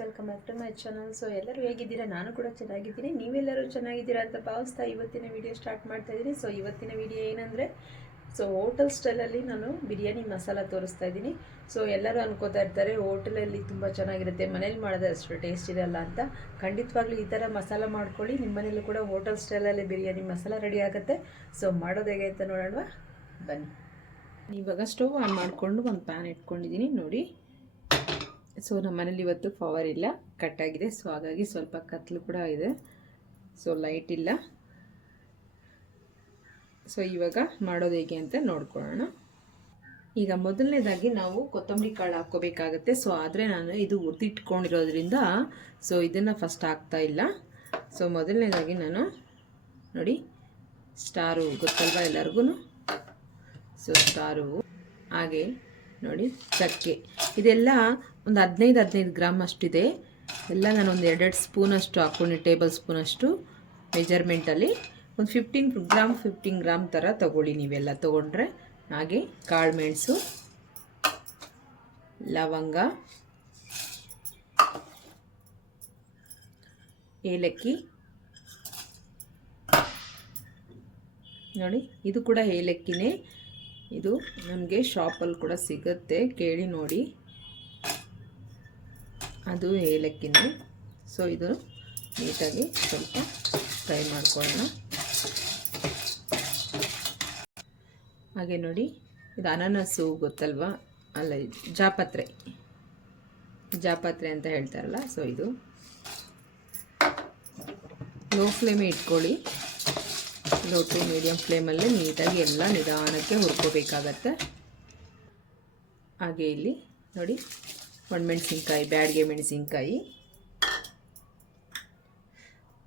Welcome back to my channel so ಎಲ್ಲರೂ ಹೇಗಿದ್ದೀರಾ? ನಾನು ಕೂಡ ಚೆನ್ನಾಗಿದ್ದೀನಿ. ನೀವೆಲ್ಲರೂ ಚೆನ್ನಾಗಿದ್ದೀರಾ ಅಂತ ಭಾವಿಸ್ತಾ ಇವತ್ತಿನ ವಿಡಿಯೋ ಸ್ಟಾರ್ಟ್ ಮಾಡ್ತಾ ಇದ್ದೀನಿ. ಸೊ ಇವತ್ತಿನ ವಿಡಿಯೋ ಏನಂದರೆ ಸೊ ಹೋಟೆಲ್ ಸ್ಟೈಲಲ್ಲಿ ನಾನು ಬಿರಿಯಾನಿ ಮಸಾಲ ತೋರಿಸ್ತಾ ಇದ್ದೀನಿ. ಸೊ ಎಲ್ಲರೂ ಅನ್ಕೋತಾ ಇರ್ತಾರೆ ಹೋಟೆಲಲ್ಲಿ ತುಂಬ ಚೆನ್ನಾಗಿರುತ್ತೆ, ಮನೇಲಿ ಮಾಡಿದ್ರೆ ಅಷ್ಟು ಟೇಸ್ಟ್ ಇರಲ್ಲ ಅಂತ. ಖಂಡಿತವಾಗ್ಲೂ ಈ ಥರ ಮಸಾಲ ಮಾಡ್ಕೊಳ್ಳಿ. ನಿಮ್ಮ ಮನೇಲೂ ಕೂಡ ಹೋಟೆಲ್ ಸ್ಟೈಲಲ್ಲಿ ಬಿರಿಯಾನಿ ಮಸಾಲ ರೆಡಿ ಆಗುತ್ತೆ. ಸೊ ಮಾಡೋದು ಹೇಗೆ ಅಂತ ನೋಡೋಣ. ಬನ್ನಿ. ಇವಾಗ ಸ್ಟವ್ ಆನ್ ಮಾಡಿಕೊಂಡು ಒಂದು ಪ್ಯಾನ್ ಇಟ್ಕೊಂಡಿದ್ದೀನಿ. ನೋಡಿ. ಸೊ ನಮ್ಮ ಮನೇಲಿ ಇವತ್ತು ಪವರ್ ಇಲ್ಲ. ಕಟ್ಟಾಗಿದೆ ಸೊ ಹಾಗಾಗಿ ಸ್ವಲ್ಪ ಕತ್ಲು ಕೂಡ ಇದೆ. ಸೊ ಲೈಟ್ ಇಲ್ಲ. ಸೊ ಇವಾಗ ಮಾಡೋದು ಹೇಗೆ ಅಂತ ನೋಡ್ಕೊಳ್ಳೋಣ. ಈಗ ಮೊದಲನೇದಾಗಿ ನಾವು ಕೊತ್ತಂಬರಿ ಕಾಳು ಹಾಕ್ಕೋಬೇಕಾಗತ್ತೆ. ಸೊ ಆದರೆ ನಾನು ಇದು ಹುರಿದಿಟ್ಕೊಂಡಿರೋದ್ರಿಂದ ಸೊ ಇದನ್ನು ಫಸ್ಟ್ ಹಾಕ್ತಾ ಇಲ್ಲ. ಸೊ ಮೊದಲನೇದಾಗಿ ನಾನು, ನೋಡಿ, ಸ್ಟಾರು ಗೊತ್ತಲ್ವ ಎಲ್ಲರಿಗೂ ಸೊ ಸ್ಟಾರು. ಹಾಗೆ ನೋಡಿ, ಚಕ್ಕೆ. ಇದೆಲ್ಲ ಒಂದು ಹದಿನೈದು ಹದಿನೈದು ಗ್ರಾಮ್ ಅಷ್ಟಿದೆ. ಎಲ್ಲ ನಾನು ಒಂದು ಎರಡೆರಡು ಸ್ಪೂನಷ್ಟು ಹಾಕ್ಕೊಂಡು ಟೇಬಲ್ ಸ್ಪೂನಷ್ಟು ಮೆಜರ್ಮೆಂಟಲ್ಲಿ ಒಂದು ಫಿಫ್ಟೀನ್ ಗ್ರಾಮ್ ಫಿಫ್ಟೀನ್ ಗ್ರಾಮ್ ಥರ ತೊಗೊಳ್ಳಿ ನೀವೆಲ್ಲ. ತೊಗೊಂಡ್ರೆ ಹಾಗೆ ಕಾಳು ಮೆಣಸು, ಲವಂಗ, ಏಲಕ್ಕಿ. ನೋಡಿ, ಇದು ಕೂಡ ಏಲಕ್ಕಿನೇ. ಇದು ನಮಗೆ ಶಾಪಲ್ಲಿ ಕೂಡ ಸಿಗುತ್ತೆ. ಕೇಳಿ ನೋಡಿ. ಅದು ಏಲಕ್ಕಿನೇ ಸೊ ಇದು ನೀಟಾಗಿ ಸ್ವಲ್ಪ ಫ್ರೈ ಮಾಡ್ಕೊಳ್ಳೋಣ. ಹಾಗೆ ನೋಡಿ, ಇದು ಅನಾನಸು ಗೊತ್ತಲ್ವಾ? ಅಲ್ಲ ಜಾಪತ್ರೆ. ಜಾಪತ್ರೆ ಅಂತ ಹೇಳ್ತಾರಲ್ಲ ಸೊ ಇದು. ಲೋ ಫ್ಲೇಮೇ ಇಟ್ಕೊಳ್ಳಿ. ಲೋ ಟು ಮೀಡಿಯಮ್ ಫ್ಲೇಮಲ್ಲೇ ನೀಟಾಗಿ ಎಲ್ಲ ನಿಧಾನಕ್ಕೆ ಹುರ್ಕೋಬೇಕಾಗತ್ತೆ. ಹಾಗೆ ಇಲ್ಲಿ ನೋಡಿ ಒಣಮೆಣಸಿನ್ಕಾಯಿ ಬ್ಯಾಡ್ಗೆ ಮೆಣಸಿನ್ಕಾಯಿ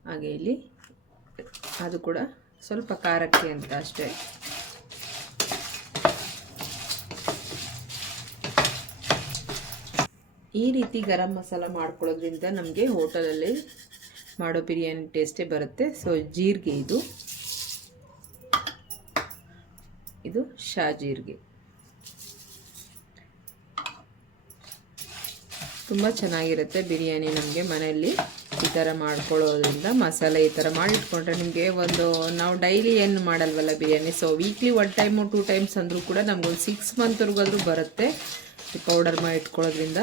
ಹಾಗೆ ಇಲ್ಲಿ ಅದು ಕೂಡ ಸ್ವಲ್ಪ ಖಾರಕ್ಕೆ ಅಂತ ಅಷ್ಟೇ. ಈ ರೀತಿ ಗರಂ ಮಸಾಲ ಮಾಡ್ಕೊಳ್ಳೋದ್ರಿಂದ ನಮಗೆ ಹೋಟೆಲಲ್ಲಿ ಮಾಡೋ ಬಿರಿಯಾನಿ ಟೇಸ್ಟೇ ಬರುತ್ತೆ. ಸೊ ಜೀರಿಗೆ ಇದು. ಇದು ಶಾಜೀರ್ಗೆ. ತುಂಬ ಚೆನ್ನಾಗಿರುತ್ತೆ ಬಿರಿಯಾನಿ ನಮಗೆ ಮನೆಯಲ್ಲಿ ಈ ಥರ ಮಾಡ್ಕೊಳ್ಳೋದ್ರಿಂದ. ಮಸಾಲೆ ಈ ಥರ ಮಾಡಿಟ್ಕೊಂಡ್ರೆ ನಿಮಗೆ ಒಂದು, ನಾವು ಡೈಲಿ ಏನು ಮಾಡಲ್ವಲ್ಲ biryani? So weekly one time two times ಅಂದರೂ ಕೂಡ ನಮಗೊಂದು ಸಿಕ್ಸ್ ಮಂತ್ವರೆಗಾದರೂ ಬರುತ್ತೆ ಪೌಡರ್ ಮಾಡಿ ಇಟ್ಕೊಳ್ಳೋದ್ರಿಂದ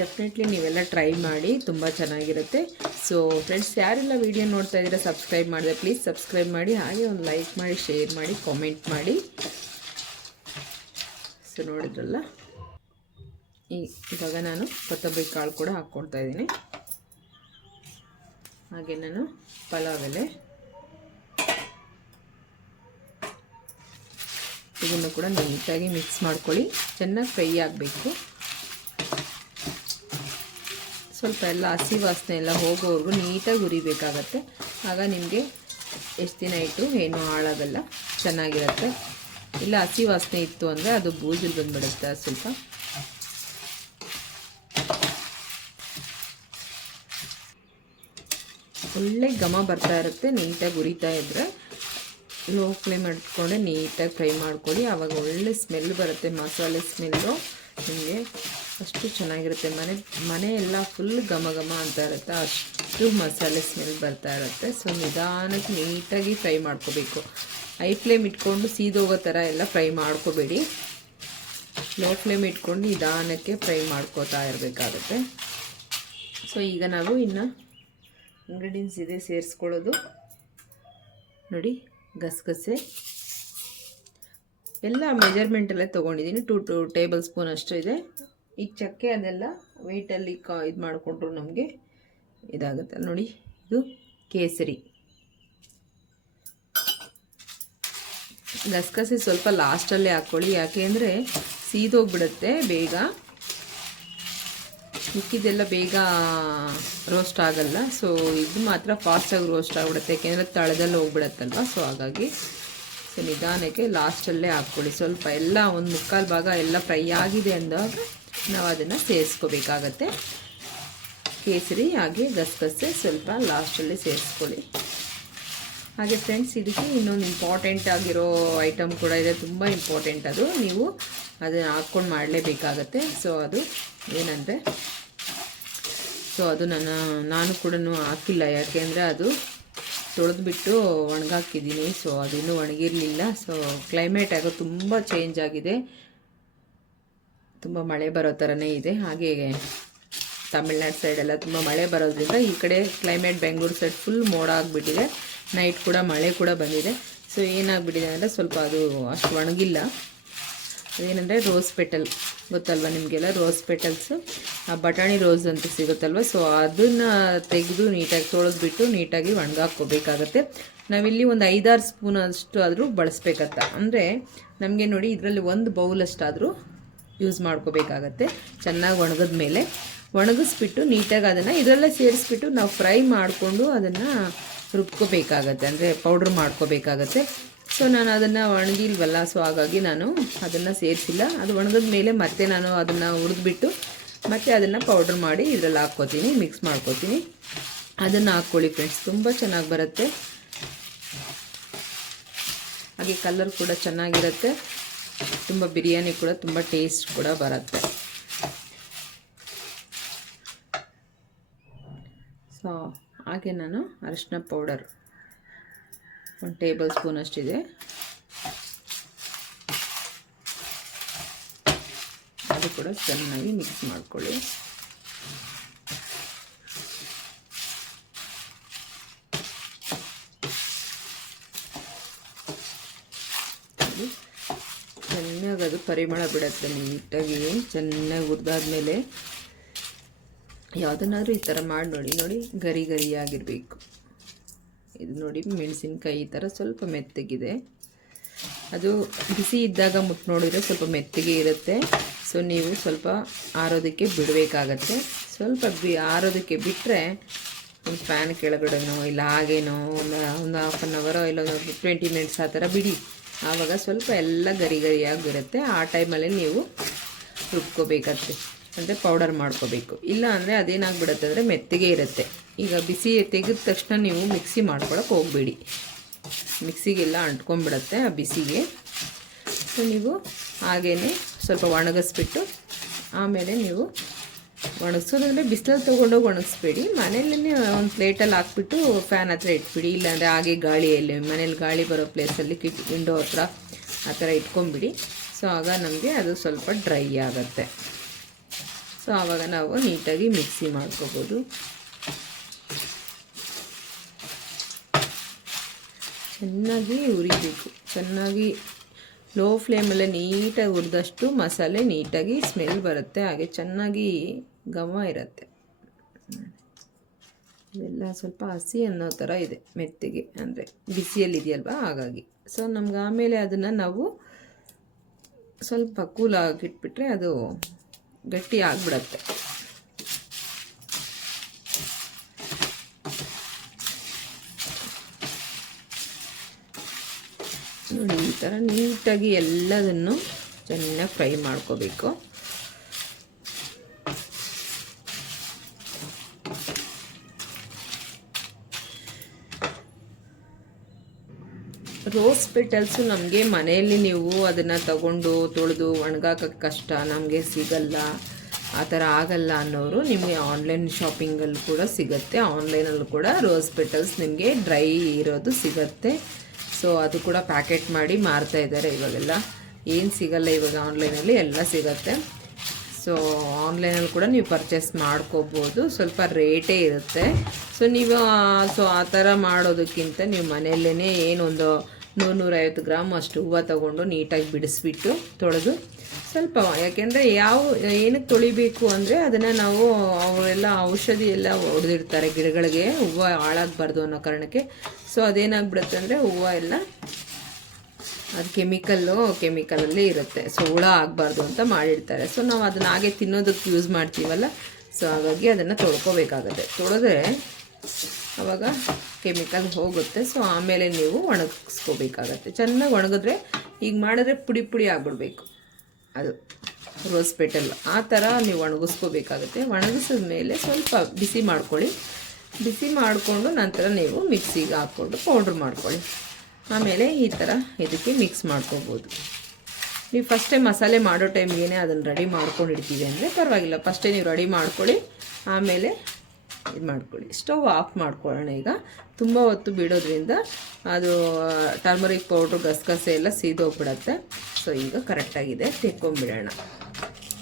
ಡೆಫಿನೆಟ್ಲಿ ನೀವೆಲ್ಲ ಟ್ರೈ ಮಾಡಿ ತುಂಬ ಚೆನ್ನಾಗಿರುತ್ತೆ. ಸೊ ಫ್ರೆಂಡ್ಸ್ ಯಾರೆಲ್ಲ ವೀಡಿಯೋ ನೋಡ್ತಾ ಇದ್ದೀರಾ ಸಬ್ಸ್ಕ್ರೈಬ್ ಮಾಡಿದೆ ಪ್ಲೀಸ್ ಸಬ್ಸ್ಕ್ರೈಬ್ ಮಾಡಿ, ಹಾಗೆ ಒಂದು ಲೈಕ್ ಮಾಡಿ ಶೇರ್ ಮಾಡಿ ಕಾಮೆಂಟ್ ಮಾಡಿ. ಸೊ ನೋಡಿದ್ರಲ್ಲ? ಈ ಇವಾಗ ನಾನು ಕೊತ್ತಂಬರಿ ಕಾಳು ಕೂಡ ಹಾಕ್ಕೊಳ್ತಾ ಇದ್ದೀನಿ. ಹಾಗೆ ನಾನು ಪಲಾವ್ ಎಲೆ, ಇದನ್ನು ಕೂಡ ನೀಟಾಗಿ ಮಿಕ್ಸ್ ಮಾಡ್ಕೊಳ್ಳಿ. ಚೆನ್ನಾಗಿ ಫ್ರೈ ಆಗಬೇಕು. ಸ್ವಲ್ಪ ಎಲ್ಲ ಹಸಿ ವಾಸನೆ ಎಲ್ಲ ಹೋಗೋವರೆಗೂ ನೀಟಾಗಿ ಹುರಿಬೇಕಾಗತ್ತೆ. ಆಗ ನಿಮಗೆ ಎಷ್ಟು ದಿನ ಇಟ್ಟು ಏನು ಹಾಳಾಗಲ್ಲ, ಚೆನ್ನಾಗಿರುತ್ತೆ. ಇಲ್ಲ ಹಸಿ ವಾಸನೆ ಇತ್ತು ಅಂದರೆ ಅದು ಬೂಜಲ್ಲಿ ಬಂದುಬಿಡುತ್ತೆ ಸ್ವಲ್ಪ. ಒಳ್ಳೆ ಘಮ ಬರ್ತಾ ಇರುತ್ತೆ, ನೀಟಾಗಿ ಉರಿತಾ ಇದ್ದರೆ ಲೋ ಫ್ಲೇಮ್ ಇಟ್ಕೊಂಡೆ ನೀಟಾಗಿ ಫ್ರೈ ಮಾಡ್ಕೊಳ್ಳಿ. ಆವಾಗ ಒಳ್ಳೆ ಸ್ಮೆಲ್ ಬರುತ್ತೆ, ಮಸಾಲೆ ಸ್ಮೆಲ್ಲು. ನಿಮಗೆ ಅಷ್ಟು ಚೆನ್ನಾಗಿರುತ್ತೆ. ಮನೆ ಮನೆ ಎಲ್ಲ ಫುಲ್ ಘಮ ಘಮ ಅಂತ ಇರುತ್ತೆ. ಅಷ್ಟು ಮಸಾಲೆ ಸ್ಮೆಲ್ ಬರ್ತಾ ಇರುತ್ತೆ. ಸೊ ನಿಧಾನಕ್ಕೆ ನೀಟಾಗಿ ಫ್ರೈ ಮಾಡ್ಕೋಬೇಕು. ಹೈ ಫ್ಲೇಮ್ ಇಟ್ಕೊಂಡು ಸೀದೋಗೋ ಥರ ಎಲ್ಲ ಫ್ರೈ ಮಾಡ್ಕೋಬೇಡಿ. ಲೋ ಫ್ಲೇಮ್ ಇಟ್ಕೊಂಡು ನಿಧಾನಕ್ಕೆ ಫ್ರೈ ಮಾಡ್ಕೋತಾ ಇರಬೇಕಾಗುತ್ತೆ. ಸೊ ಈಗ ನಾವು ಇನ್ನು ಇಂಗ್ರೀಡಿಯೆಂಟ್ಸ್ ಇದೆ ಸೇರಿಸ್ಕೊಳ್ಳೋದು. ನೋಡಿ, ಗಸಗಸೆ. ಎಲ್ಲ ಮೆಜರ್ಮೆಂಟಲ್ಲೇ ತೊಗೊಂಡಿದ್ದೀನಿ. ಟು ಟು ಟೇಬಲ್ ಸ್ಪೂನ್ ಅಷ್ಟು ಇದೆ. ಈ ಚಕ್ಕೆ ಅದೆಲ್ಲ ವೆಯ್ಟಲ್ಲಿ ಕಾ ಇದು ಮಾಡಿಕೊಂಡ್ರು ನಮಗೆ ಇದಾಗುತ್ತೆ. ನೋಡಿ, ಇದು ಕೇಸರಿ. ಗಸಗಸೆ ಸ್ವಲ್ಪ ಲಾಸ್ಟಲ್ಲೇ ಹಾಕ್ಕೊಳ್ಳಿ ಯಾಕೆ ಅಂದರೆ ಸೀದೋಗ್ಬಿಡುತ್ತೆ ಬೇಗ. ಮಿಕ್ಕಿದೆಲ್ಲ ಬೇಗ ರೋಸ್ಟ್ ಆಗಲ್ಲ. ಸೊ ಇದು ಮಾತ್ರ ಫಾಸ್ಟಾಗಿ ರೋಸ್ಟ್ ಆಗಿಬಿಡುತ್ತೆ. ಯಾಕೆಂದರೆ ತಳದಲ್ಲಿ ಹೋಗ್ಬಿಡತ್ತಲ್ವ? ಸೊ ಹಾಗಾಗಿ ಸೊ, ನಿಧಾನಕ್ಕೆ ಲಾಸ್ಟಲ್ಲೇ ಹಾಕ್ಕೊಳ್ಳಿ ಸ್ವಲ್ಪ ಎಲ್ಲ ಒಂದು ಮುಕ್ಕಾಲು ಭಾಗ ಎಲ್ಲ ಫ್ರೈ ಆಗಿದೆ ಅಂದಾಗ ನಾವು ಅದನ್ನು ಸೇರಿಸ್ಕೋಬೇಕಾಗತ್ತೆ. ಕೇಸರಿ ಹಾಗೆ ಗಸಗಸೆ ಸ್ವಲ್ಪ ಲಾಸ್ಟಲ್ಲಿ ಸೇರಿಸ್ಕೊಳ್ಳಿ. ಹಾಗೆ ಫ್ರೆಂಡ್ಸ್ ಇದಕ್ಕೆ ಇನ್ನೊಂದು ಇಂಪಾರ್ಟೆಂಟ್ ಆಗಿರೋ ಐಟಮ್ ಕೂಡ ಇದೆ. ತುಂಬ ಇಂಪಾರ್ಟೆಂಟ್ ಅದು. ನೀವು ಅದನ್ನು ಹಾಕ್ಕೊಂಡು ಮಾಡಲೇಬೇಕಾಗತ್ತೆ. ಸೊ ಅದು ಏನಂದರೆ ಸೊ ಅದು ನನ್ನ, ನಾನು ಕೂಡ ಹಾಕಿಲ್ಲ. ಯಾಕೆಂದರೆ ಅದು ತೊಳೆದ್ಬಿಟ್ಟು ಒಣಗಾಕಿದ್ದೀನಿ. ಸೊ ಇನ್ನೂ ಒಣಗಿರಲಿಲ್ಲ. ಸೊ ಕ್ಲೈಮೇಟ್ ಆಗೋ ತುಂಬ ಚೇಂಜ್ ಆಗಿದೆ. ತುಂಬ ಮಳೆ ಬರೋ ಥರನೇ ಇದೆ. ಹಾಗೆ ತಮಿಳ್ನಾಡು ಸೈಡೆಲ್ಲ ತುಂಬ ಮಳೆ ಬರೋದ್ರಿಂದ ಈ ಕಡೆ ಕ್ಲೈಮೇಟ್ ಬೆಂಗಳೂರು ಸೈಡ್ ಫುಲ್ ಮೋಡ ಆಗಿಬಿಟ್ಟಿದೆ. ನೈಟ್ ಕೂಡ ಮಳೆ ಕೂಡ ಬಂದಿದೆ. ಸೊ ಏನಾಗ್ಬಿಟ್ಟಿದೆ ಅಂದರೆ ಸ್ವಲ್ಪ ಅದು ಅಷ್ಟು ಒಣಗಿಲ್ಲ. ಅದೇನೆಂದರೆ ರೋಸ್ ಪೆಟಲ್ ಗೊತ್ತಲ್ವ ನಿಮಗೆಲ್ಲ? ರೋಸ್ ಪೆಟಲ್ಸು ಆ ಬಟಾಣಿ ರೋಸ್ ಅಂತ ಸಿಗುತ್ತಲ್ವ? ಸೊ ಅದನ್ನು ತೆಗೆದು ನೀಟಾಗಿ ತೊಳೆದ್ಬಿಟ್ಟು ನೀಟಾಗಿ ಒಣಗಾಕೋಬೇಕಾಗತ್ತೆ ನಾವಿಲ್ಲಿ ಒಂದು ಐದಾರು ಸ್ಪೂನ್ ಅಷ್ಟು ಆದರೂ ಬಳಸ್ಬೇಕತ್ತ ಅಂದರೆ ನಮಗೆ ನೋಡಿ ಇದರಲ್ಲಿ ಒಂದು ಬೌಲ್ ಅಷ್ಟಾದರೂ ಯೂಸ್ ಮಾಡ್ಕೋಬೇಕಾಗತ್ತೆ. ಚೆನ್ನಾಗಿ ಒಣಗಿದ ಮೇಲೆ ಒಣಗಿಸ್ಬಿಟ್ಟು ನೀಟಾಗಿ ಅದನ್ನು ಇದರಲ್ಲೇ ಸೇರಿಸ್ಬಿಟ್ಟು ನಾವು ಫ್ರೈ ಮಾಡಿಕೊಂಡು ಅದನ್ನು ರುಬ್ಕೋಬೇಕಾಗತ್ತೆ. ಅಂದರೆ ಪೌಡ್ರ್ ಮಾಡ್ಕೋಬೇಕಾಗತ್ತೆ. ಸೊ ನಾನು ಅದನ್ನು ಒಣಗಿಲ್ವಲ್ಲ ಸೊ ಹಾಗಾಗಿ ನಾನು ಅದನ್ನು ಸೇರಿಸಿಲ್ಲ. ಅದು ಒಣಗಿದ ಮೇಲೆ ಮತ್ತೆ ನಾನು ಅದನ್ನು ಹುರಿದ್ಬಿಟ್ಟು ಮತ್ತೆ ಅದನ್ನು ಪೌಡ್ರ್ ಮಾಡಿ ಇದರಲ್ಲಿ ಹಾಕ್ಕೋತೀನಿ ಮಿಕ್ಸ್ ಮಾಡ್ಕೋತೀನಿ. ಅದನ್ನು ಹಾಕ್ಕೊಳ್ಳಿ ಫ್ರೆಂಡ್ಸ್ ತುಂಬ ಚೆನ್ನಾಗಿ ಬರುತ್ತೆ. ಹಾಗೆ ಕಲರ್ ಕೂಡ ಚೆನ್ನಾಗಿರುತ್ತೆ. ತುಂಬ ಬಿರಿಯಾನಿ ಕೂಡ, ತುಂಬ ಟೇಸ್ಟ್ ಕೂಡ ಬರುತ್ತೆ. ಸೊ ಹಾಗೆ ನಾನು ಅರಿಶಿನ ಪೌಡರ್ ಒಂದು ಟೇಬಲ್ ಸ್ಪೂನ್ ಅಷ್ಟಿದೆ. ಅದು ಕೂಡ ಚೆನ್ನಾಗಿ ಮಿಕ್ಸ್ ಮಾಡ್ಕೊಳ್ಳಿ. ಅದು ಚೆನ್ನಾಗಿ ಅದು ಪರಿಮಳ ಬಿಡುತ್ತೆ ನೀಟಾಗಿ. ಚೆನ್ನಾಗಿ ಹುರಿದಾದ್ಮೇಲೆ ಯಾವುದನ್ನಾದ್ರೂ ಈ ಥರ ಮಾಡಿ ನೋಡಿ ನೋಡಿ ಗರಿ ಗರಿಯಾಗಿರಬೇಕು ಇದು ನೋಡಿ ಮೆಣಸಿನ್ಕಾಯಿ ಈ ಥರ ಸ್ವಲ್ಪ ಮೆತ್ತಗಿದೆ. ಅದು ಬಿಸಿ ಇದ್ದಾಗ ಮುಟ್ಟು ನೋಡಿದರೆ ಸ್ವಲ್ಪ ಮೆತ್ತಗೆ ಇರುತ್ತೆ. ಸೊ, ನೀವು ಸ್ವಲ್ಪ ಆರೋದಕ್ಕೆ ಬಿಡಬೇಕಾಗತ್ತೆ. ಸ್ವಲ್ಪ ಬಿ ಆರೋದಕ್ಕೆ ಬಿಟ್ಟರೆ ಒಂದು ಫ್ಯಾನ್ ಕೆಳಗಡೆನೋ ಇಲ್ಲ ಹಾಗೇನೋ, ಒಂದು ಒಂದು ಹಾಫ್ ಆನ್ ಅವರೋ ಇಲ್ಲ ಒಂದು ಟ್ವೆಂಟಿ ಮಿನಿಟ್ಸ್ ಆ ಥರ ಬಿಡಿ. ಆವಾಗ ಸ್ವಲ್ಪ ಎಲ್ಲ ಗರಿ ಗರಿಯಾಗಿರುತ್ತೆ. ಆ ಟೈಮಲ್ಲಿ ನೀವು ರುಬ್ಕೋಬೇಕಷ್ಟೆ ಅಂದರೆ ಪೌಡರ್ ಮಾಡ್ಕೋಬೇಕು. ಇಲ್ಲ ಅಂದರೆ ಅದೇನಾಗ್ಬಿಡುತ್ತೆ ಅಂದರೆ ಮೆತ್ತಗೆ ಇರುತ್ತೆ. ಈಗ ಬಿಸಿ ತೆಗೆದ ತಕ್ಷಣ ನೀವು ಮಿಕ್ಸಿ ಮಾಡ್ಕೊಳಕ್ಕೆ ಹೋಗಬೇಡಿ. ಮಿಕ್ಸಿಗೆಲ್ಲ ಅಂಟ್ಕೊಂಡ್ಬಿಡತ್ತೆ ಆ ಬಿಸಿಗೆ. ಸೊ ನೀವು ಹಾಗೇ ಸ್ವಲ್ಪ ಒಣಗಿಸ್ಬಿಟ್ಟು ಆಮೇಲೆ ನೀವು ಒಣಗಿಸೋದಂದರೆ ಬಿಸಿಲಲ್ಲಿ ತೊಗೊಂಡೋಗಿ ಒಣಗಿಸ್ಬೇಡಿ. ಮನೆಯಲ್ಲೇ ಒಂದು ಪ್ಲೇಟಲ್ಲಿ ಹಾಕ್ಬಿಟ್ಟು ಫ್ಯಾನ್ ಹತ್ರ ಇಟ್ಬಿಡಿ. ಇಲ್ಲಾಂದರೆ ಹಾಗೆ ಗಾಳಿಯಲ್ಲಿ ಮನೇಲಿ ಗಾಳಿ ಬರೋ ಪ್ಲೇಸಲ್ಲಿ ಕಿಟ್ ವಿಂಡೋ ಹತ್ರ ಆ ಥರ ಇಟ್ಕೊಂಬಿಡಿ. ಸೊ ಆಗ ನಮಗೆ ಅದು ಸ್ವಲ್ಪ ಡ್ರೈ ಆಗುತ್ತೆ. ಸೊ ಆವಾಗ ನಾವು ನೀಟಾಗಿ ಮಿಕ್ಸಿ ಮಾಡ್ಕೋಬೋದು. ಚೆನ್ನಾಗಿ ಉರಿಬೇಕು ಚೆನ್ನಾಗಿ ಲೋ ಫ್ಲೇಮಲ್ಲೇ ನೀಟಾಗಿ ಉರಿದಷ್ಟು ಮಸಾಲೆ ನೀಟಾಗಿ ಸ್ಮೆಲ್ ಬರುತ್ತೆ. ಹಾಗೆ ಚೆನ್ನಾಗಿ ಘಮ ಇರುತ್ತೆ. ಇವೆಲ್ಲ ಸ್ವಲ್ಪ ಹಸಿ ಅನ್ನೋ ಥರ ಇದೆ ಮೆತ್ತಗೆ, ಅಂದರೆ ಬಿಸಿಯಲ್ಲಿದೆಯಲ್ವಾ? ಹಾಗಾಗಿ. ಸೊ ನಮ್ಗೆ ಆಮೇಲೆ ಅದನ್ನು ನಾವು ಸ್ವಲ್ಪ ಕೂಲ್ ಆಗಿಟ್ಬಿಟ್ರೆ ಅದು ಗಟ್ಟಿ ಆಗಿಬಿಡತ್ತೆ. ನೋಡಿ, ಈ ಥರ ನೀಟಾಗಿ ಎಲ್ಲದನ್ನು ಚೆನ್ನಾಗಿ ಫ್ರೈ ಮಾಡ್ಕೋಬೇಕು. ರೋಸ್ ಪೆಟಲ್ಸು ನಮಗೆ ಮನೆಯಲ್ಲಿ ನೀವು ಅದನ್ನು ತಗೊಂಡು ತೊಳೆದು ಒಣಗಾಕಕ್ಕೆ ಕಷ್ಟ, ನಮಗೆ ಸಿಗಲ್ಲ, ಆ ಥರ ಆಗಲ್ಲ ಅನ್ನೋರು ನಿಮಗೆ ಆನ್ಲೈನ್ ಶಾಪಿಂಗಲ್ಲಿ ಕೂಡ ಸಿಗುತ್ತೆ. ಆನ್ಲೈನಲ್ಲೂ ಕೂಡ ರೋಸ್ ಪೆಟಲ್ಸ್ ನಿಮಗೆ ಡ್ರೈ ಇರೋದು ಸಿಗುತ್ತೆ. ಸೊ ಅದು ಕೂಡ ಪ್ಯಾಕೆಟ್ ಮಾಡಿ ಮಾರ್ತಾ ಇದ್ದಾರೆ ಇವಾಗೆಲ್ಲ. ಏನು ಸಿಗಲ್ಲ ಇವಾಗ ಆನ್ಲೈನಲ್ಲಿ ಎಲ್ಲ ಸಿಗತ್ತೆ. ಸೊ ಆನ್ಲೈನಲ್ಲಿ ಕೂಡ ನೀವು ಪರ್ಚೇಸ್ ಮಾಡ್ಕೋಬೋದು. ಸ್ವಲ್ಪ ರೇಟೇ ಇರುತ್ತೆ. ಸೊ ನೀವು ಸೊ ಆ ಥರ ಮಾಡೋದಕ್ಕಿಂತ ನೀವು ಮನೆಯಲ್ಲೇ ಏನೊಂದು ನೂರು ನೂರೈವತ್ತು ಗ್ರಾಮ್ ಅಷ್ಟು ಹೂವು ತೊಗೊಂಡು ನೀಟಾಗಿ ಬಿಡಿಸ್ಬಿಟ್ಟು ತೊಳೆದು ಸ್ವಲ್ಪ, ಯಾಕೆಂದರೆ ಯಾವ, ಏನಕ್ಕೆ ತೊಳಿಬೇಕು ಅಂದರೆ ಅದನ್ನು ನಾವು ಅವರೆಲ್ಲ ಔಷಧಿ ಎಲ್ಲ ಹೊಡೆದಿರ್ತಾರೆ ಗಿಡಗಳಿಗೆ ಹೂವು ಹಾಳಾಗಬಾರ್ದು ಅನ್ನೋ ಕಾರಣಕ್ಕೆ. ಸೊ ಅದೇನಾಗ್ಬಿಡುತ್ತೆ ಅಂದರೆ ಹೂವು ಎಲ್ಲ ಅದು ಕೆಮಿಕಲ್ಲು, ಕೆಮಿಕಲಲ್ಲಿ ಇರುತ್ತೆ. ಸೊ, ಹುಳ ಆಗಬಾರ್ದು ಅಂತ ಮಾಡಿರ್ತಾರೆ. ಸೊ, ನಾವು ಅದನ್ನ ಹಾಗೆ ತಿನ್ನೋದಕ್ಕೆ ಯೂಸ್ ಮಾಡ್ತೀವಲ್ಲ? ಸೊ, ಹಾಗಾಗಿ ಅದನ್ನು ತೊಳ್ಕೊಬೇಕಾಗತ್ತೆ. ತೊಳೆದ್ರೆ ಅವಾಗ ಕೆಮಿಕಲ್ ಹೋಗುತ್ತೆ. ಸೊ, ಆಮೇಲೆ ನೀವು ಒಣಗಿಸ್ಕೋಬೇಕಾಗತ್ತೆ. ಚೆನ್ನಾಗಿ ಒಣಗಿದ್ರೆ ಈಗ ಮಾಡಿದ್ರೆ ಪುಡಿ ಪುಡಿ ಆಗಿಬಿಡ್ಬೇಕು. ಅದು ರೋಸ್ ಪೆಟಲ್. ಆ ಥರ ನೀವು ಒಣಗಿಸ್ಕೋಬೇಕಾಗತ್ತೆ. ಒಣಗಿಸಿದ ಮೇಲೆ ಸ್ವಲ್ಪ ಬಿಸಿ ಮಾಡ್ಕೊಳ್ಳಿ. ಬಿಸಿ ಮಾಡಿಕೊಂಡು ನಂತರ ನೀವು ಮಿಕ್ಸಿಗೆ ಹಾಕ್ಕೊಂಡು ಪೌಡ್ರ್ ಮಾಡ್ಕೊಳ್ಳಿ. ಆಮೇಲೆ ಈ ಥರ ಇದಕ್ಕೆ ಮಿಕ್ಸ್ ಮಾಡ್ಕೋಬೋದು. ನೀವು ಫಸ್ಟೇ ಮಸಾಲೆ ಮಾಡೋ ಟೈಮ್ಗೆ ಅದನ್ನು ರೆಡಿ ಮಾಡ್ಕೊಂಡು ಇಡ್ತೀವಿ ಅಂದರೆ ಪರವಾಗಿಲ್ಲ. ಫಸ್ಟೇ ನೀವು ರೆಡಿ ಮಾಡ್ಕೊಳ್ಳಿ, ಆಮೇಲೆ ಇದು ಮಾಡ್ಕೊಳ್ಳಿ. ಸ್ಟವ್ ಆಫ್ ಮಾಡ್ಕೊಳ್ಳೋಣ ಈಗ. ತುಂಬ ಹೊತ್ತು ಬಿಡೋದ್ರಿಂದ ಅದು ಟರ್ಮರಿಕ್ ಪೌಡ್ರ್ ಗಸಗಸೆ ಎಲ್ಲ ಸೀದೋಗ್ಬಿಡತ್ತೆ. ಸೊ ಈಗ ಕರೆಕ್ಟಾಗಿದೆ ತೆಕ್ಕೊಂಬಿಡೋಣ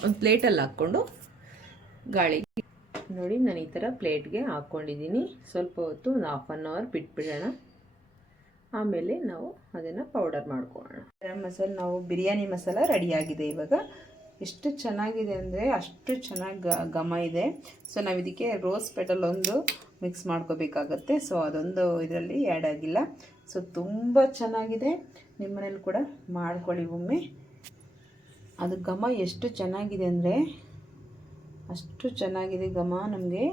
ಒಂದು ಪ್ಲೇಟಲ್ಲಿ ಹಾಕ್ಕೊಂಡು ಗಾಳಿ. ನೋಡಿ, ನಾನು ಈ ಥರ ಪ್ಲೇಟ್ಗೆ ಹಾಕ್ಕೊಂಡಿದ್ದೀನಿ. ಸ್ವಲ್ಪ ಹೊತ್ತು, ಒಂದು ಹಾಫ್ ಆನ್ ಅವರ್ ಬಿಟ್ಬಿಡೋಣ. ಆಮೇಲೆ ನಾವು ಅದನ್ನು ಪೌಡರ್ ಮಾಡ್ಕೊಳ್ಳೋಣ. ಗರಂ ಮಸಾಲೆ, ನಾವು ಬಿರಿಯಾನಿ ಮಸಾಲ ರೆಡಿಯಾಗಿದೆ ಇವಾಗ. ಎಷ್ಟು ಚೆನ್ನಾಗಿದೆ ಅಂದರೆ ಅಷ್ಟು ಚೆನ್ನಾಗಿ ಘಮ ಇದೆ. ಸೊ ನಾವು ಇದಕ್ಕೆ ರೋಸ್ ಪೆಟಲ್ ಒಂದು ಮಿಕ್ಸ್ ಮಾಡ್ಕೋಬೇಕಾಗತ್ತೆ. ಸೊ ಅದೊಂದು ಇದರಲ್ಲಿ ಆ್ಯಡ್ ಆಗಿಲ್ಲ. ಸೊ ತುಂಬ ಚೆನ್ನಾಗಿದೆ. ನಿಮ್ಮ ಮನೇಲಿ ಕೂಡ ಮಾಡ್ಕೊಳ್ಳಿ ಒಮ್ಮೆ. ಅದು ಘಮ ಎಷ್ಟು ಚೆನ್ನಾಗಿದೆ ಅಂದರೆ ಅಷ್ಟು ಚೆನ್ನಾಗಿದೆ ಘಮ ನಮಗೆ.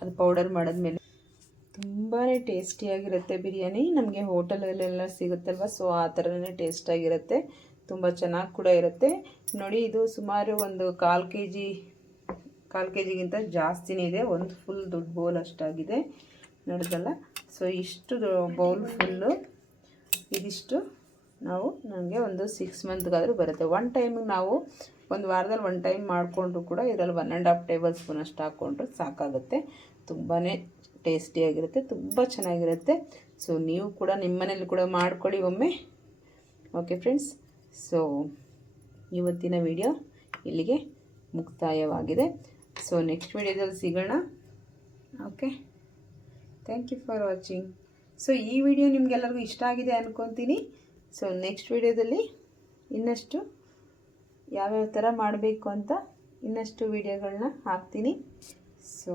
ಅದು ಪೌಡರ್ ಮಾಡಿದ್ಮೇಲೆ. ತುಂಬಾ ಟೇಸ್ಟಿಯಾಗಿರುತ್ತೆ ಬಿರಿಯಾನಿ. ನಮಗೆ ಹೋಟೆಲಲ್ಲೆಲ್ಲ ಸಿಗುತ್ತಲ್ವ? ಸೊ ಆ ಥರನೇ ಟೇಸ್ಟಾಗಿರುತ್ತೆ. ತುಂಬ ಚೆನ್ನಾಗಿ ಕೂಡ ಇರುತ್ತೆ. ನೋಡಿ, ಇದು ಸುಮಾರು ಒಂದು ಕಾಲು ಕೆ ಜಿ ಕಾಲು ಕೆ ಜಿಗಿಂತ ಜಾಸ್ತಿನೇ ಇದೆ. ಒಂದು ಫುಲ್ ದೊಡ್ಡ ಬೌಲ್ ಅಷ್ಟಾಗಿದೆ. ನೋಡಿದಲ್ಲ ಸೊ ಇಷ್ಟು ಬೌಲ್ ಫುಲ್ಲು ಇದಿಷ್ಟು ನಾವು, ನಮಗೆ ಒಂದು ಸಿಕ್ಸ್ ಮಂತ್ಗಾದರೂ ಬರುತ್ತೆ. ಒನ್ ಟೈಮಿಗೆ ನಾವು ಒಂದು ವಾರದಲ್ಲಿ ಒನ್ ಟೈಮ್ ಮಾಡಿಕೊಂಡ್ರು ಕೂಡ ಇದರಲ್ಲಿ one and half tablespoon ಅಷ್ಟು ಹಾಕ್ಕೊಂಡ್ರು ಸಾಕಾಗುತ್ತೆ. ತುಂಬಾ ಟೇಸ್ಟಿಯಾಗಿರುತ್ತೆ ತುಂಬ ಚೆನ್ನಾಗಿರುತ್ತೆ. ಸೊ ನೀವು ಕೂಡ ನಿಮ್ಮ ಮನೇಲಿ ಕೂಡ ಮಾಡ್ಕೊಳ್ಳಿ ಒಮ್ಮೆ. ಓಕೆ ಫ್ರೆಂಡ್ಸ್ ಸೊ ಇವತ್ತಿನ ವಿಡಿಯೋ ಇಲ್ಲಿಗೆ ಮುಕ್ತಾಯವಾಗಿದೆ. ಸೊ ನೆಕ್ಸ್ಟ್ ವಿಡಿಯೋದಲ್ಲಿ ಸಿಗೋಣ. Okay thank you for watching so ಈ ವಿಡಿಯೋ ನಿಮಗೆಲ್ಲರಿಗೂ ಇಷ್ಟ ಆಗಿದೆ ಅಂದ್ಕೊತೀನಿ ಸೊ ನೆಕ್ಸ್ಟ್ ವಿಡಿಯೋದಲ್ಲಿ ಇನ್ನಷ್ಟು ಯಾವ್ಯಾವ ಥರ ಮಾಡಬೇಕು ಅಂತ ಇನ್ನಷ್ಟು ವಿಡಿಯೋಗಳನ್ನ ಹಾಕ್ತೀನಿ. So